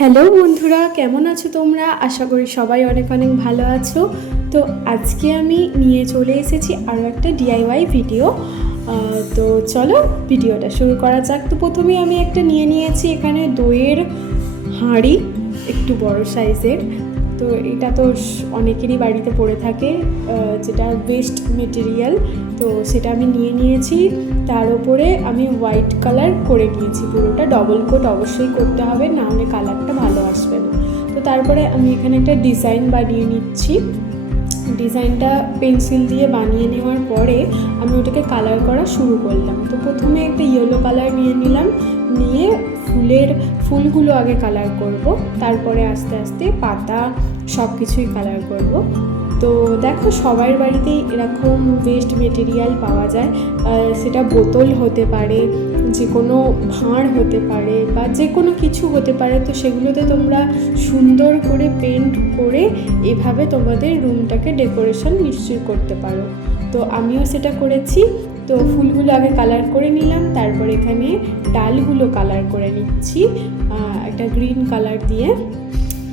Hello বন্ধুরা, কেমন আছো তোমরা? আশা করি সবাই অনেক অনেক ভালো আছো। তো আজকে আমি নিয়ে চলে এসেছি আরও একটা ডিআইওয়াই ভিডিও। তো চলো ভিডিওটা শুরু করা যাক। তো প্রথমে আমি একটা নিয়ে নিয়েছি এখানে দইয়ের হাঁড়ি, একটু বড় সাইজের। তো এটা তো অনেকেরই বাড়িতে পড়ে থাকে, যেটা ওয়েস্ট মেটেরিয়াল। তো সেটা আমি নিয়ে নিয়েছি। তার উপরে আমি হোয়াইট কালার করে নিয়েছি, পুরোটা ডবল কোট অবশ্যই করতে হবে, না হলে কালারটা ভালো আসবে না। তো তারপরে আমি এখানে একটা ডিজাইন বানিয়ে নিচ্ছি। ডিজাইনটা পেন্সিল দিয়ে বানিয়ে নেওয়ার পরে আমি ওটাকে কালার করা শুরু করলাম। তো প্রথমে একটা ইয়েলো কালার নিয়ে নিলাম, নিয়ে ফুলগুলো আগে কালার করব, তারপরে আস্তে আস্তে পাতা সব কিছুই কালার করব। তো দেখো সবার বাড়িতেই এরকম ওয়েস্ট মেটেরিয়াল পাওয়া যায়, সেটা বোতল হতে পারে, যে কোনো ভাঁড় হতে পারে, বা যে কোনো কিছু হতে পারে। তো সেগুলোতে তোমরা সুন্দর করে পেন্ট করে এভাবে তোমাদের রুমটাকে ডেকোরেশন নিশ্চয়ই করতে পারো। তো আমিও সেটা করেছি। তো ফুলগুলো আগে কালার করে নিলাম, তারপর এখানে ডালগুলো কালার করে নিচ্ছি একটা গ্রিন কালার দিয়ে।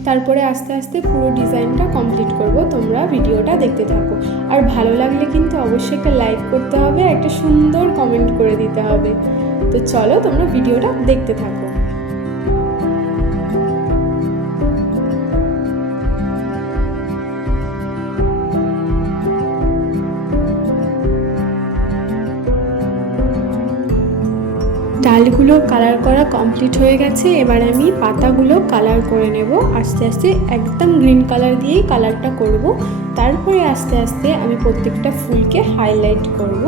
তারপরে আস্তে আস্তে পুরো ডিজাইনটা কমপ্লিট করব। তোমরা ভিডিওটা দেখতে থাকো, আর ভালো লাগলে কিন্তু অবশ্যই একটা লাইক করতে হবে, একটা সুন্দর কমেন্ট করে দিতে হবে। তো চলো তোমরা ভিডিওটা দেখতে থাকো। ডালগুলো কালার করা কমপ্লিট হয়ে গেছে। এবার আমি পাতাগুলো কালার করে নেব আস্তে আস্তে, একদম গ্রিন কালার দিয়েই কালারটা করব। তারপরে আস্তে আস্তে আমি প্রত্যেকটা ফুলকে হাইলাইট করব,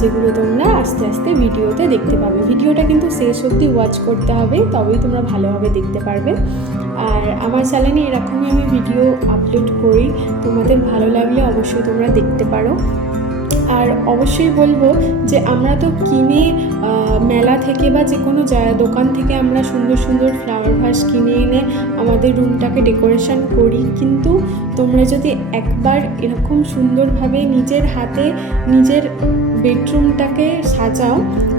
যেগুলো তোমরা আস্তে আস্তে ভিডিওতে দেখতে পাবে। ভিডিওটা কিন্তু শেষ অবধি ওয়াচ করতে হবে, তবেই তোমরা ভালোভাবে দেখতে পারবে। আর আমার চ্যানেলে এরকমই আমি ভিডিও আপলোড করি, তোমাদের ভালো লাগলে অবশ্যই তোমরা দেখতে পারো। আর অবশ্যই বলবো যে আমরা তো কিনে মেলা থেকে বা যে কোনো দোকান থেকে আমরা সুন্দর সুন্দর ফ্লাওয়ার ভাস কিনে এনে আমাদের রুমটাকে ডেকোরেশন করি, কিন্তু তোমরা যদি একবার এরকম সুন্দরভাবে নিজের হাতে নিজের বেডরুমটাকে সাজাও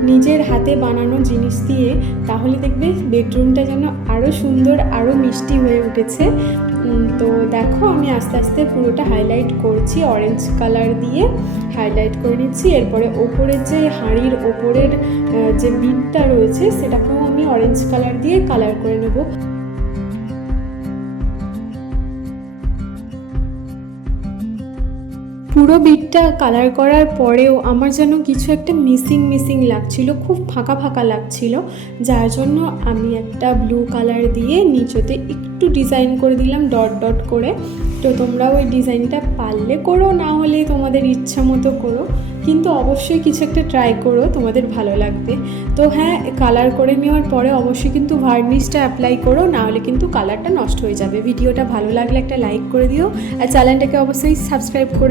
নিজের হাতে বানানো জিনিস দিয়ে, তাহলে দেখবে বেডরুমটা যেন আরও সুন্দর, আরও মিষ্টি হয়ে উঠেছে। তো দেখো আমি আস্তে আস্তে পুরোটা হাইলাইট করছি, অরেঞ্জ কালার দিয়ে হাইলাইট করে নিচ্ছি। এরপরে ওপরের যে হাঁড়ির ওপরের যে বিটটা রয়েছে সেটাকেও আমি অরেঞ্জ কালার দিয়ে কালার করে নেব। পুরো বিটটা কালার করার পরেও আমার যেন কিছু একটা মিসিং লাগছিল, খুব ফাঁকা ফাঁকা লাগছিল, যার জন্য আমি একটা ব্লু কালার দিয়ে নিচেতে একটু ডিজাইন করে দিলাম ডট ডট করে। তো তোমরা ওই ডিজাইনটা পারলে করো, না হলে তোমাদের ইচ্ছা মতো করো, কিন্তু অবশ্যই কিছু একটা ট্রাই করো, তোমাদের ভালো লাগবে। তো হ্যাঁ, কালার করে নেওয়ার পরে অবশ্যই কিন্তু ভার্নিশটা অ্যাপ্লাই করো, না হলে কিন্তু কালারটা নষ্ট হয়ে যাবে। ভিডিওটা ভালো লাগলে একটা লাইক করে দিও, আর চ্যানেলটাকে অবশ্যই সাবস্ক্রাইব করে